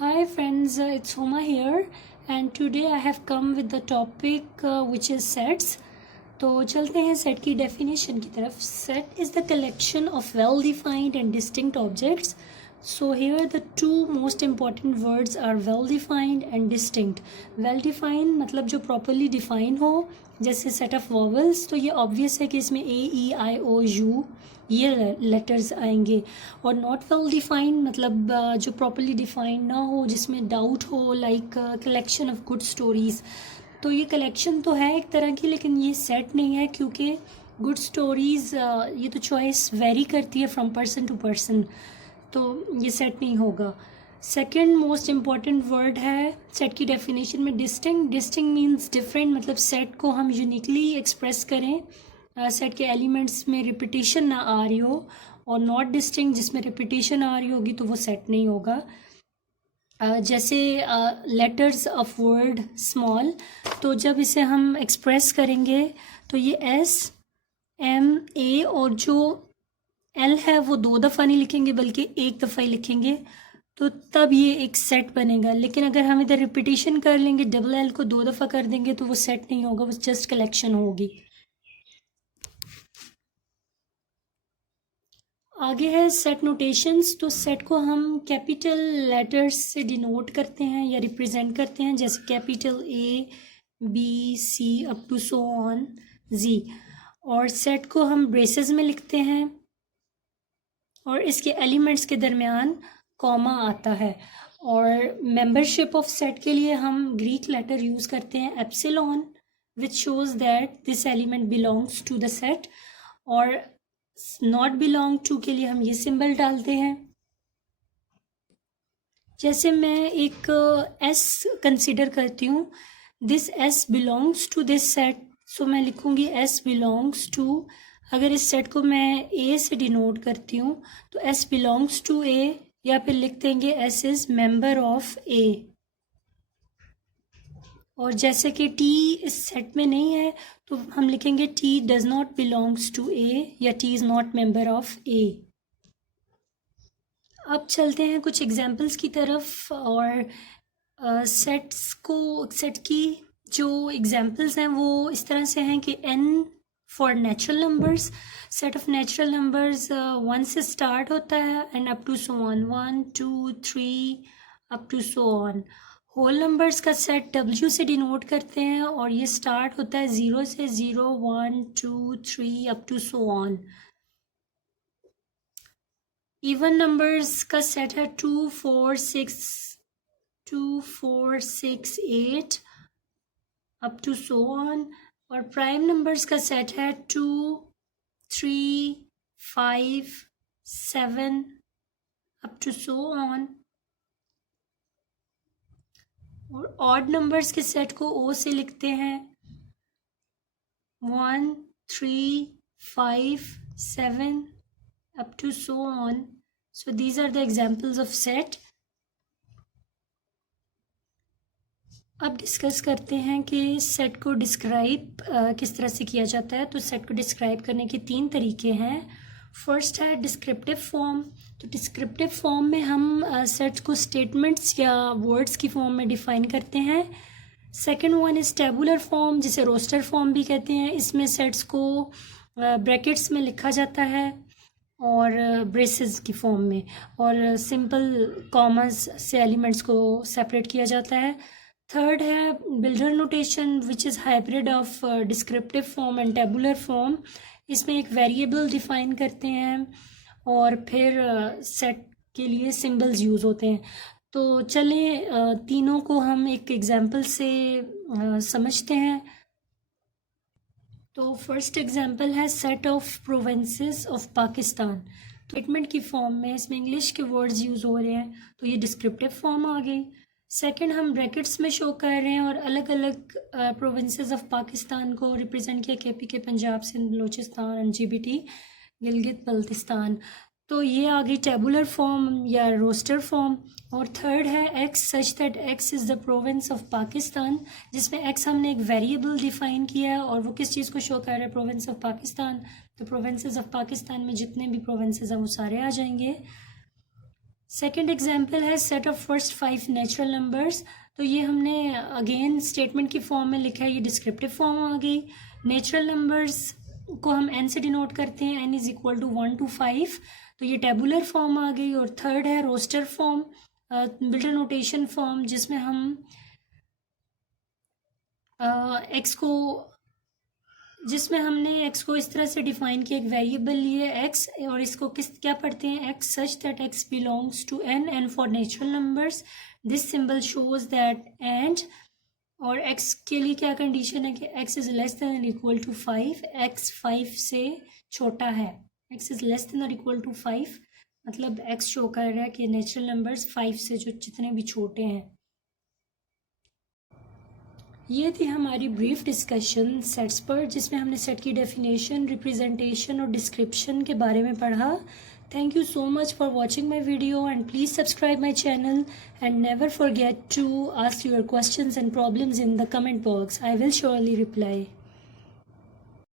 Hi friends, it's Homa here and today I have come with the topic which is sets. तो चलते हैं set की definition की तरफ. Set is the collection of well defined and distinct objects. So here the two most important words are well defined and distinct. Well defined मतलब जो properly define हो, जैसे set of vowels, तो ये obvious है कि इसमें A, E, I, O, U ये लेटर्स आएंगे. और नॉट वेल डिफाइंड मतलब जो प्रॉपरली डिफाइंड ना हो, जिसमें डाउट हो, like collection of good stories. तो ये कलेक्शन तो है एक तरह की, लेकिन ये सेट नहीं है क्योंकि गुड स्टोरीज़ ये तो चॉइस वेरी करती है फ्रॉम पर्सन टू पर्सन, तो ये सेट नहीं होगा. सेकंड मोस्ट इम्पॉर्टेंट वर्ड है सेट की डेफिनेशन में डिस्टिंक्ट. डिस्टिंक्ट मीन्स डिफरेंट, मतलब सेट को हम यूनिकली एक्सप्रेस करें, सेट के एलिमेंट्स में रिपीटिशन ना आ रही हो. और नॉट डिस्टिंक्ट जिसमें रिपीटिशन आ रही होगी तो वो सेट नहीं होगा. जैसे लेटर्स ऑफ वर्ड स्मॉल, तो जब इसे हम एक्सप्रेस करेंगे तो ये एस एम ए और जो एल है वो 2 दफ़ा नहीं लिखेंगे बल्कि 1 दफ़ा ही लिखेंगे, तो तब ये एक सेट बनेगा. लेकिन अगर हम इधर रिपीटिशन कर लेंगे, डबल एल को 2 दफ़ा कर देंगे तो वो सेट नहीं होगा, वो जस्ट कलेक्शन होगी. आगे है सेट नोटेशंस. तो सेट को हम कैपिटल लेटर्स से डिनोट करते हैं या रिप्रेजेंट करते हैं, जैसे capital A B C up to so on G. और सेट को हम ब्रेसेस में लिखते हैं और इसके एलिमेंट्स के दरमियान कॉमा आता है. और मेंबरशिप ऑफ सेट के लिए हम ग्रीक लेटर यूज़ करते हैं epsilon, which shows that this element belongs to the set. और नॉट बिलोंग टू के लिए हम ये सिंबल डालते हैं. जैसे मैं एक एस कंसिडर करती हूँ, this S belongs to this set, so मैं लिखूँगी एस बिलोंग्स टू. अगर इस सेट को मैं ए से डिनोट करती हूँ तो एस बिलोंग्स टू ए, या फिर लिख देंगे एस इज़ मेंबर ऑफ ए. और जैसे कि टी इस सेट में नहीं है तो हम लिखेंगे T does not belongs to A या T is not member of A. अब चलते हैं कुछ एग्जांपल्स की तरफ. और सेट की जो एग्जांपल्स हैं वो इस तरह से हैं कि n for natural numbers, set of natural numbers 1 से स्टार्ट होता है and up to so on, 1 2 3 up to so on. Whole numbers का सेट W से डिनोट करते हैं और ये स्टार्ट होता है 0 से, 0 1 2 3 up to so on. Even numbers का सेट है 2 4 6 8 अप टू सो ऑन. और प्राइम नंबर्स का सेट है 2 3 5 7 अप टू सो ऑन. और ऑड नंबर्स के सेट को ओ से लिखते हैं 1 3 5 7 up to so on. So these are the examples of set. अब डिस्कस करते हैं कि सेट को डिस्क्राइब किस तरह से किया जाता है. तो सेट को डिस्क्राइब करने के 3 तरीके हैं. फर्स्ट है डिस्क्रिप्टिव फॉर्म. तो डिस्क्रिप्टिव फॉर्म में हम सेट्स को स्टेटमेंट्स या वर्ड्स की फॉर्म में डिफाइन करते हैं. Second one is tabular form, जिसे रोस्टर फॉर्म भी कहते हैं. इसमें सेट्स को ब्रैकेट्स में लिखा जाता है और ब्रेसेस की फॉर्म में, और सिंपल कॉमर्स से एलिमेंट्स को सेपरेट किया जाता है. थर्ड है builder notation, which is hybrid of descriptive form and tabular form. इसमें एक वेरिएबल डिफाइन करते हैं और फिर सेट के लिए सिंबल्स यूज़ होते हैं. तो चलें तीनों को हम एक एग्जांपल से समझते हैं. तो फर्स्ट एग्जांपल है set of provinces of Pakistan. तो स्टेटमेंट की फॉर्म में इसमें इंग्लिश के वर्ड्स यूज़ हो रहे हैं, तो ये डिस्क्रिप्टिव फॉर्म आ गई. सेकंड हम ब्रैकेट्स में शो कर रहे हैं और अलग अलग प्रोविंसेस ऑफ पाकिस्तान को रिप्रेजेंट किया, केपी के, पंजाब, सिंध, बलूचिस्तान, एनजीबीटी, गिलगित बल्तिस्तान. तो ये आ गई टेबुलर फॉर्म या रोस्टर फॉर्म. और थर्ड है x, such that x is the province of Pakistan, जिसमें एक्स हमने एक वेरिएबल डिफाइन किया है और वो किस चीज़ को शो कर रहा है, प्रोविंस ऑफ पाकिस्तान. तो प्रोविंसेस ऑफ पाकिस्तान में जितने भी प्रोविंसेस हैं वो सारे आ जाएंगे. सेकेंड एग्जाम्पल है set of first 5 natural numbers. तो ये हमने अगेन स्टेटमेंट की फॉर्म में लिखा है, ये डिस्क्रिप्टिव फॉर्म आ गई। नेचुरल नंबर्स को हम n से डिनोट करते हैं, n is equal to 1 to 5, तो ये टेबुलर फॉर्म आ गई। और थर्ड है रोस्टर फॉर्म, बिल्टर नोटेशन फॉर्म, जिसमें हम जिसमें हमने x को इस तरह से डिफाइन किया, एक वेरिएबल लिए x, और इसको क्या पढ़ते हैं, x such that x belongs to n and for natural numbers this symbol shows that and, और x के लिए क्या कंडीशन है कि x इज लेस देन और इक्वल टू 5, x 5 से छोटा है, x इज लेस देन और इक्वल टू 5, मतलब x शो कर रहा है कि नेचुरल नंबर्स 5 से जो जितने भी छोटे हैं। ये थी हमारी ब्रीफ डिस्कशन सेट्स पर, जिसमें हमने सेट की डेफिनेशन, रिप्रेजेंटेशन और डिस्क्रिप्शन के बारे में पढ़ा। Thank you so much for watching my video and please subscribe my channel and never forget to ask your questions and problems in the comment box. I will surely reply.